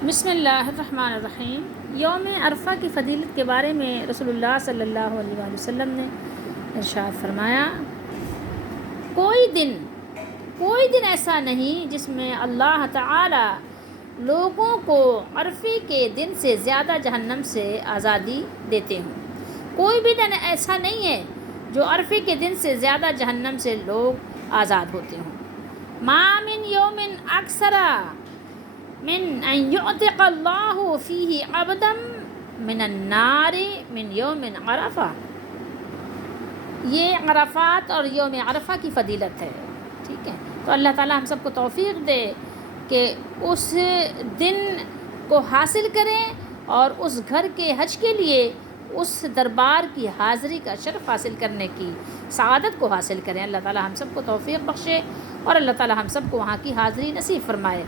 बिस्मिल्लाहिर्रहमानिर्रहीम। यौम अरफ़ा की फ़जीलत के बारे में रसूलुल्लाह सल्लल्लाहु अलैहि वसल्लम ने इरशाद फरमाया, कोई दिन ऐसा नहीं जिसमें अल्लाह ताला लोगों को अरफ़े के दिन से ज़्यादा जहन्नम से आज़ादी देते हों। कोई भी दिन ऐसा नहीं है जो अरफ़े के दिन से ज़्यादा जहन्नम से लोग आज़ाद होते हों। मा मिन यौमिन अक्सरा मिन अन युअतिक़ल्लाहु फ़ीही अब्दन मिनन नारि मिन यौमिन अरफ़ा। ये अरफ़ात और यौम अरफ़ा की फ़जीलत है। ठीक है, तो अल्लाह ताला हम सबको तौफ़ीक़ दे कि उस दिन को हासिल करें और उस घर के हज के लिए उस दरबार की हाज़िरी का शर्फ़ हासिल करने की सआदत को हासिल करें। अल्लाह ताला हम सबको तौफ़ीक़ बख्शे और अल्लाह ताला हम सबको वहाँ की हाज़िरी नसीब फ़रमाए।